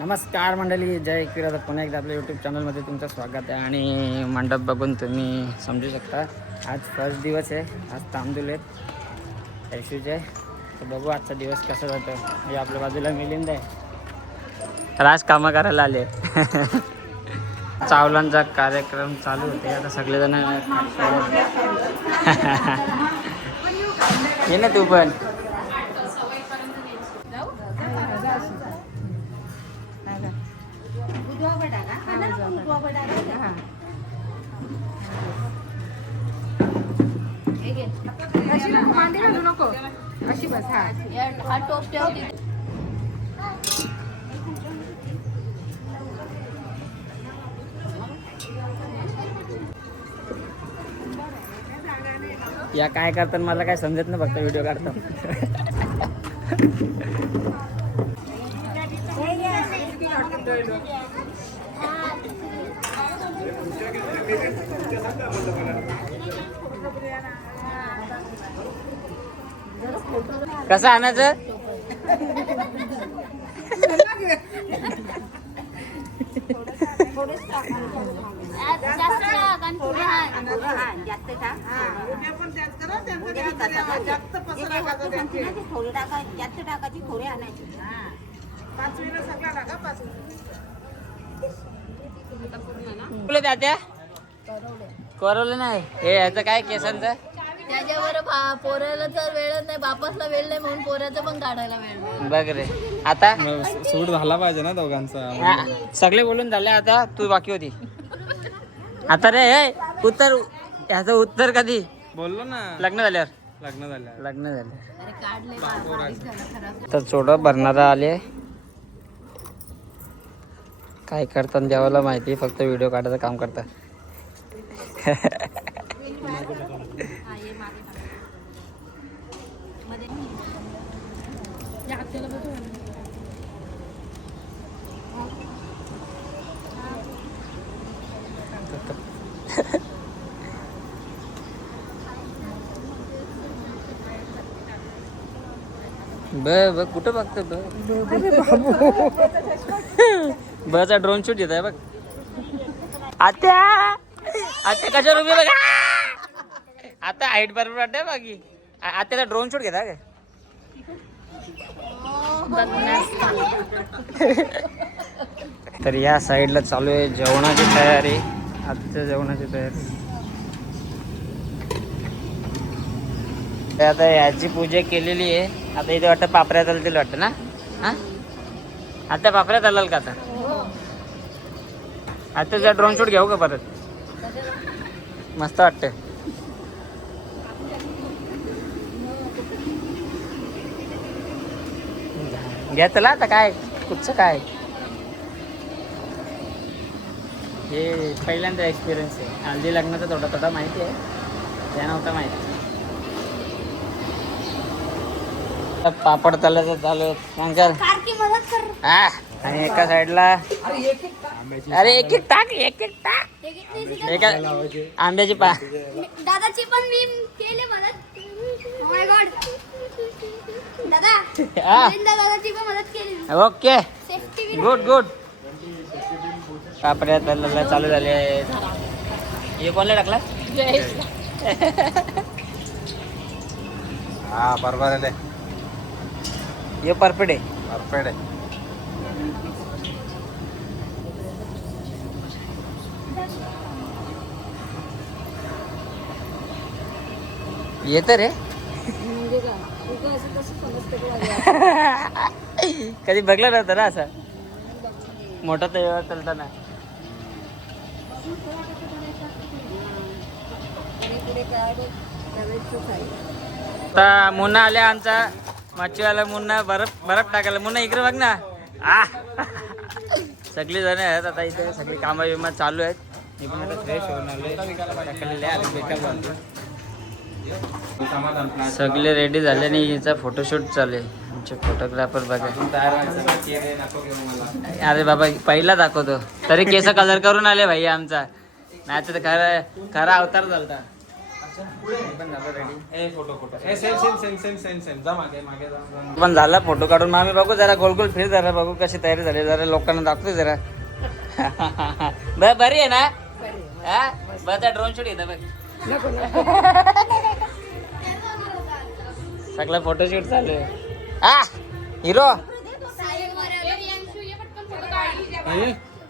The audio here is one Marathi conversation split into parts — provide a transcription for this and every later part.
नमस्कार मंडळी, जय किरात पुन्हा एकदा आपल्या यूट्यूब चॅनलमध्ये तुमचं स्वागत आहे. आणि मंडप बघून तुम्ही समजू शकता आज फर्स्ट दिवस आहे. आज तांदूळ आहेत ऐशूचे. तर बघू आजचा दिवस कसा जातो. हे आपल्या बाजूला मिलिंद आहे, राज कामं करायला आले. चावलांचा कार्यक्रम चालू होते. आता सगळेजण ये ना तू पण. अशी बस. हा टोप ठेव. या काय करतात मला काय समजत नाही, फक्त व्हिडिओ काढतो. कसं आणायचं? त्या करवलं नाही हे याचं काय केसांचं. त्याच्यावर पोराला तर वेळ नाही, बापासला वेळ नाही म्हणून पोराचं पण काढायला वेळ नाही. बघ रे आता सूट झाला पाहिजे ना दोघांचा. सगळे बोलून झाले, आता तू बाकी होती. आता रे हे उत्तर, ह्याचं उत्तर कधी बोललो ना, लग्न झाल्यावर. लग्न झालं. लग्न झालं अरे काढले बारीक झालं खराब. तर चोडं भरणारा आले. काय करतात देवाला माहिती, फक्त व्हिडिओ काढायचं काम करतात. ब कुठं बघतो बचा ड्रोन शूट येत आहे बघ. आत्या आत्या कशावर उभी बघा. आता हाईट बरोबर वाटते बाकी. आत्याचा ड्रोन शूट घेता काय? तर या साईडला चालू आहे जेवणाची तयारी. आजच्या जेवणाची तयारी. आता याची पूजा केलेली आहे. आता इथे वाटतं पापऱ्या तलतील वाटतं ना. हा आता पापऱ्या तलाल का? आता जर ड्रोन शूट घेऊ का परत? मस्त वाटतं. घ्या चला आता. काय कुठचं काय हे पहिल्यांदा एक्सपिरियन्स आहे. हल्दी लग्नाचा थोडा थोडा माहिती आहे, त्या नव्हता माहिती. पापड तलाचं चालू अंकल. हा आणि एका साईडला अरे एक एक टाक, एक एक टाक. एका आंब्याची दादाची पण मी केले मदत. ओ माय गॉड दादा, दादाची पण मदत केली. Okay safety good good. पापड्या तलाला चालू झाले. हे कोणला टाकला? हा बरोबर आहे. हे परफेक्ट आहे. परफेक्ट आहे. येत रे. कधी बघलं नव्हतं ना असं मोठा तर चालताना. आता मुन्ना आल्या आमचा मच्छीवाला. मुन्ना बर्फ टाकायला. मुन्ना इकडे बघ ना. सगळी जण आहेत आता इथे. सगळी कामा विमा चालू आहेत. मी पण आता फ्रेश होऊन आलोय. सगळे रेडी झाले आणि हिचा फोटोशूट चालू आहे. आमचे फोटोग्राफर बघा. अरे बाबा पहिला दाखवतो तरी केस कलर करून आले भाई आमचा. नाही तर खरा अवतार झालता. पण झालं रेडी. ए फोटो सेम जा मागे जा पण झाला फोटो काढून मग आम्ही बघू जरा गोल गोल फिर जरा बघू कशी तयारी झाली जरा लोकांना दाखवू जरा. बरी आहे ना हा बरं त्या ड्रोन शूट येतं बघ. सगळं फोटोशूट चालू आहे. हा हिरो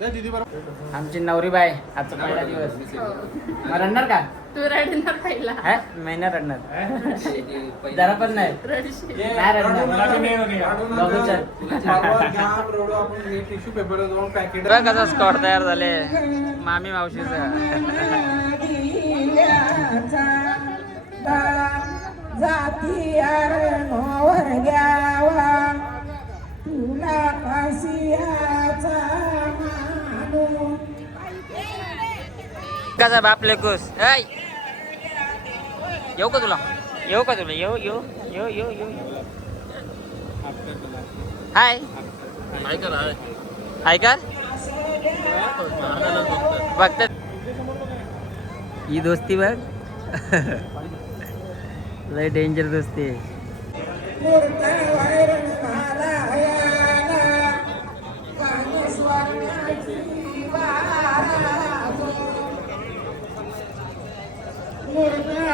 दीदी बरोबर आमची नवरी बाय आजचा पहिला दिवस. मग रडणार का तू रडणार पहिला हा महिना रडणार जरा पण नाही नाही रडणार. बघू चल. टिश्यू पेपर दोन पॅकेट बघ कसा स्कॉट तयार झाले मामी मावशीचा. जाती नोवर घ्यावा तुला फासियाचा मानू. कसा बाप लेकूस ऐ येऊ का तुला येऊ का तुला येऊ येऊ येऊ येऊ येऊ. हाय हाय का बघत ही दोस्ती बघ. लय डेंजर दोस्ती आहे.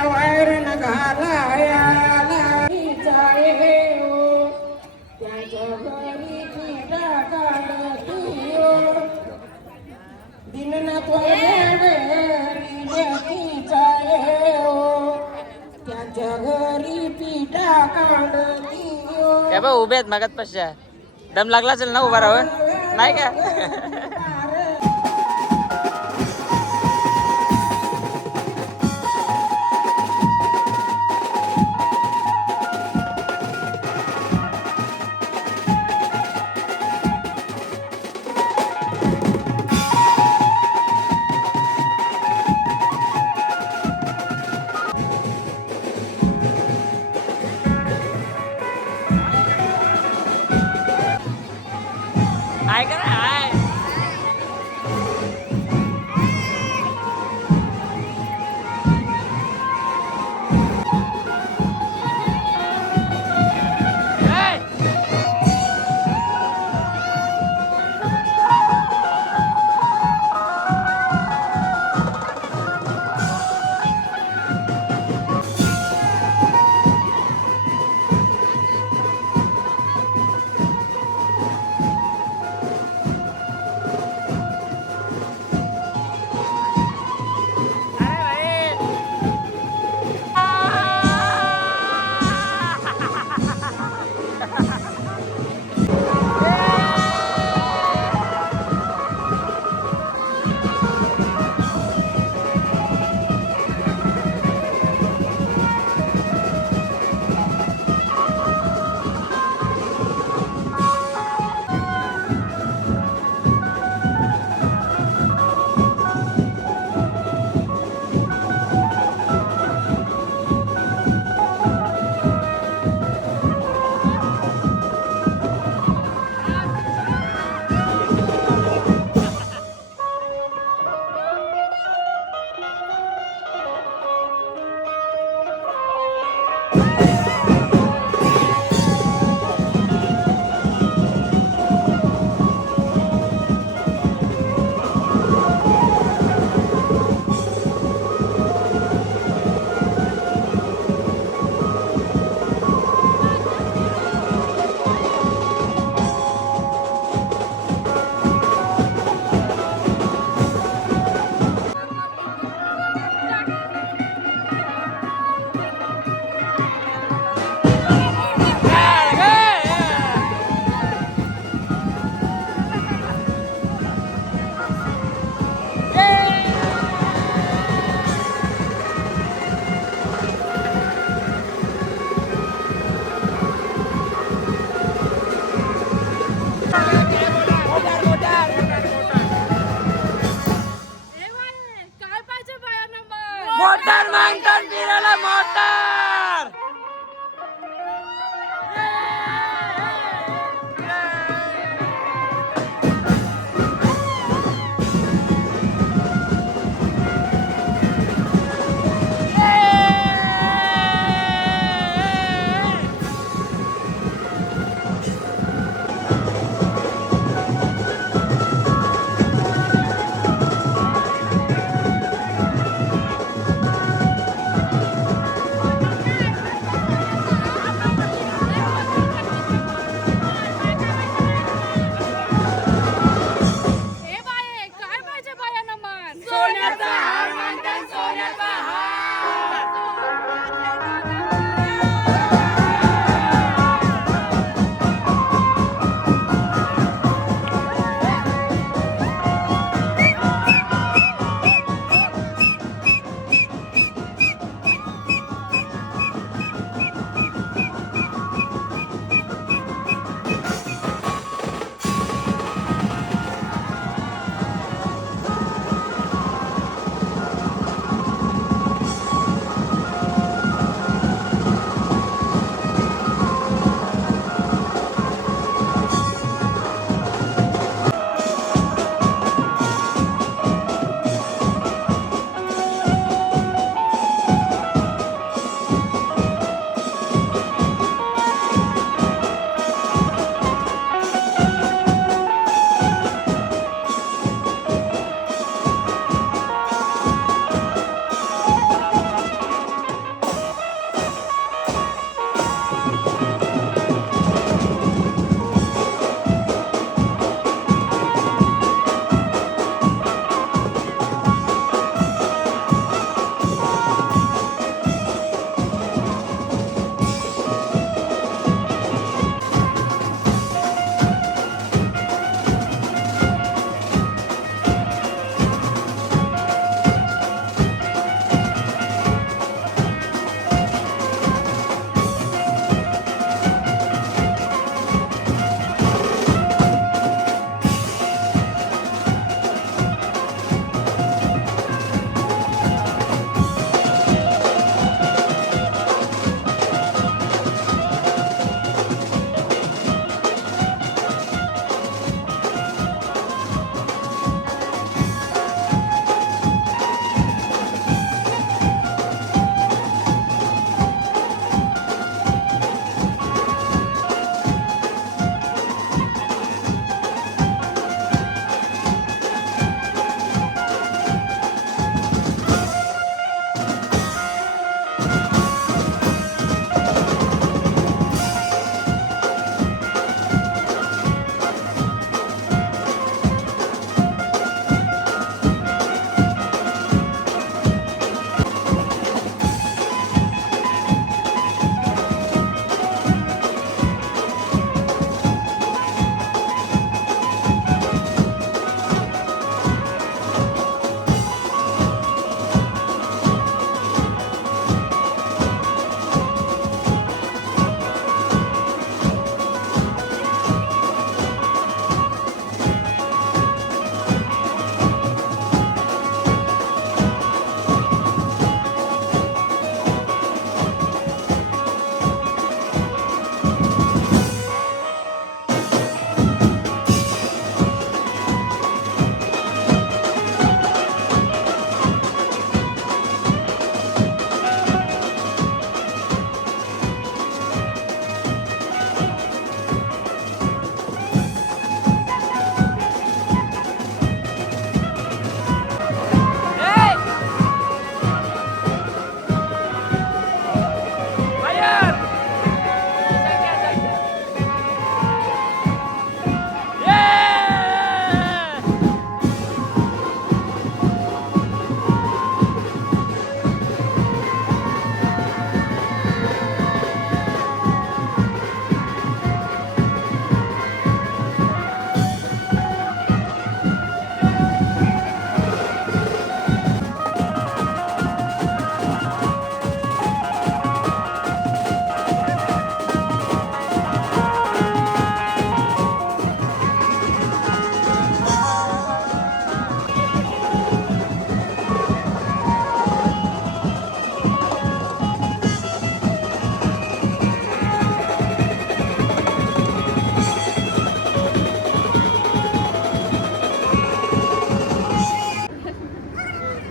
वायरन घालायला त्याच्या घरी पिठा काढती दिननाथ त्याच्या घरी पिठा काढती. काय बा उभे आहेत मागत पश्चा दम लागला असेल ना उभा राहून नाही का. हाय करा हाय.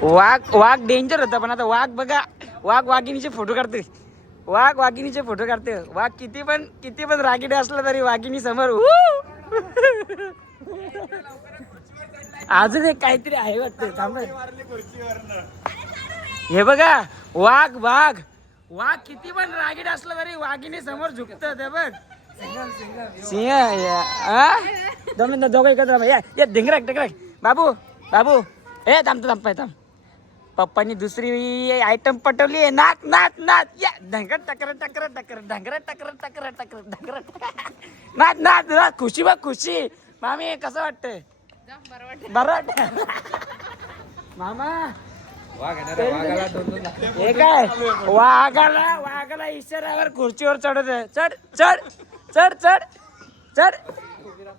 वाघ डेंजर होता, पण आता वाघ बघा, वाघिणीचे फोटो काढते. वाघिणीचे फोटो काढते. वाघ किती पण रागिडे असला तरी वाघिणी समोर अजून एक काहीतरी आहे वाटतं. थांब, हे बघा वाघ किती पण रागीड असला तरी वाघिणी समोर झुकत. ते बघ सिंह दोघं एकत्र या ढिंगराक बाबू ए थांब पप्पानी दुसरी आयटम पटवली आहे. नाच या ढंगर टकर नाच खुशी बघ खुशी. मामी कसं वाटतंय? बरं वाटत मामा. हे काय वाघाला इशाऱ्यावर खुर्चीवर चढत आहे. चढ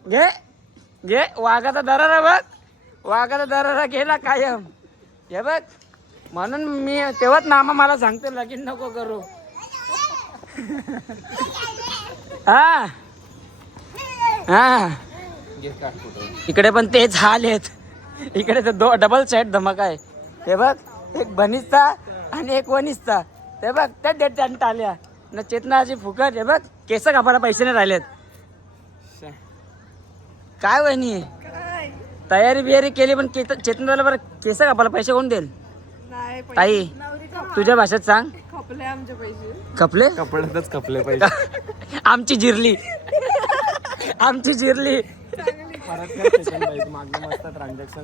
घे वाघाचा दरारा बघ. वाघाचा दरारा गेला कायम. हे बघ, म्हणून मी तेव्हाच मामा मला सांगतो लगीन नको करू. हा इकडे पण तेच हाल आहेत. इकडे तर डबल साईड धमाका आहे. हे बघ, एक बनीसचा आणि एक वनीसचा. ते बघ त्या डेट आल्या ना चेतनाची फुकट. हे बघ, केस कापायला पैसे नाही राहिलेत. काय वहिनी तयारी बियारी केली, पण चेतनाला बरं केस कापायला पैसे कोण देईल? ताई तुझ्या भाषेत सांग. खपले आमचे पैसे. खपले? कपड्यातच खपले पाहिजे. आमची जिरली. परत काय मस्त ट्रान्झॅक्शन